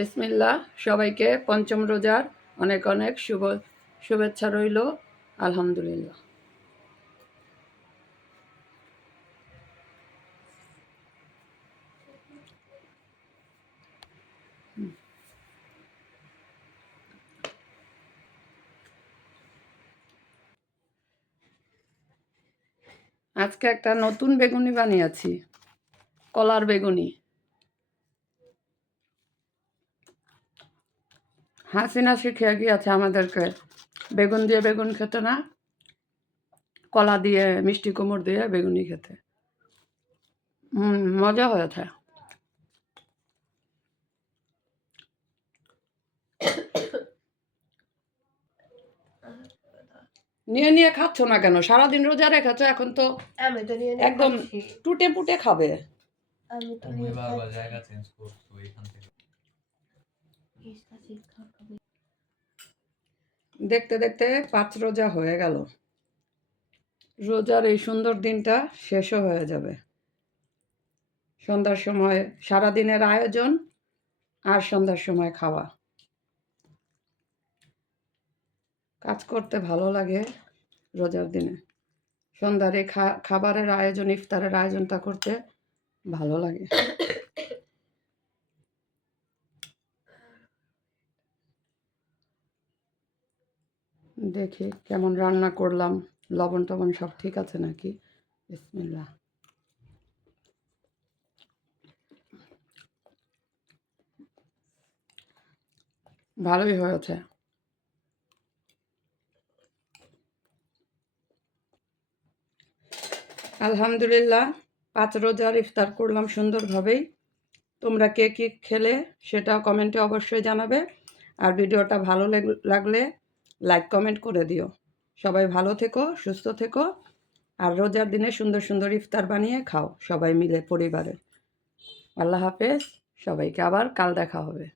বিসমিল্লাহ। সবাইকে পঞ্চম রোজার অনেক অনেক শুভেচ্ছা রইল। আলহামদুলিল্লাহ। আজকে একটা নতুন বেগুনি বানিয়েছি, কলার বেগুনি। হাসিনা শিখিয়ে গিয়েছে আমাদেরকে বেগুন দিয়ে বেগুন খেতে না, কলা দিয়ে মিষ্টি কুমড় দিয়ে বেগুনি খেতে। মজা হয়েছে। নিয়ে নিয়ে খাচ্ছ না কেন? সারাদিন রোজা রেখেছো, এখন তো একদম টুটে পুটে খাবে। দেখতে দেখতে 5 রোজা হয়ে গেল। রোজার এই সুন্দর দিনটা শেষও হয়ে যাবে। সন্ধ্যার সময় সারাদিনের আয়োজন আর সন্ধ্যার সময় খাওয়া। কাজ করতে ভালো লাগে রোজার দিনে। সন্ধ্যার এই খাবারের আয়োজন, ইফতারের আয়োজনটা করতে ভালো লাগে। দেখি কেমন রান্না করলাম, লবণ টবণ সব ঠিক আছে নাকি। বিসমিল্লাহ। ভালোই হয়েছে। আলহামদুলিল্লাহ। 5 রোজার ইফতার করলাম সুন্দরভাবেই। তোমরা কে কী খেলে সেটা কমেন্টে অবশ্যই জানাবে। আর ভিডিওটা ভালো লাগলে লাইক কমেন্ট করে দিও। সবাই ভালো থেকো, সুস্থ থেকো। আর রোজার দিনে সুন্দর সুন্দর ইফতার বানিয়ে খাও সবাই মিলে পরিবারে। আল্লাহ হাফেজ। সবাইকে আবার কাল দেখা হবে।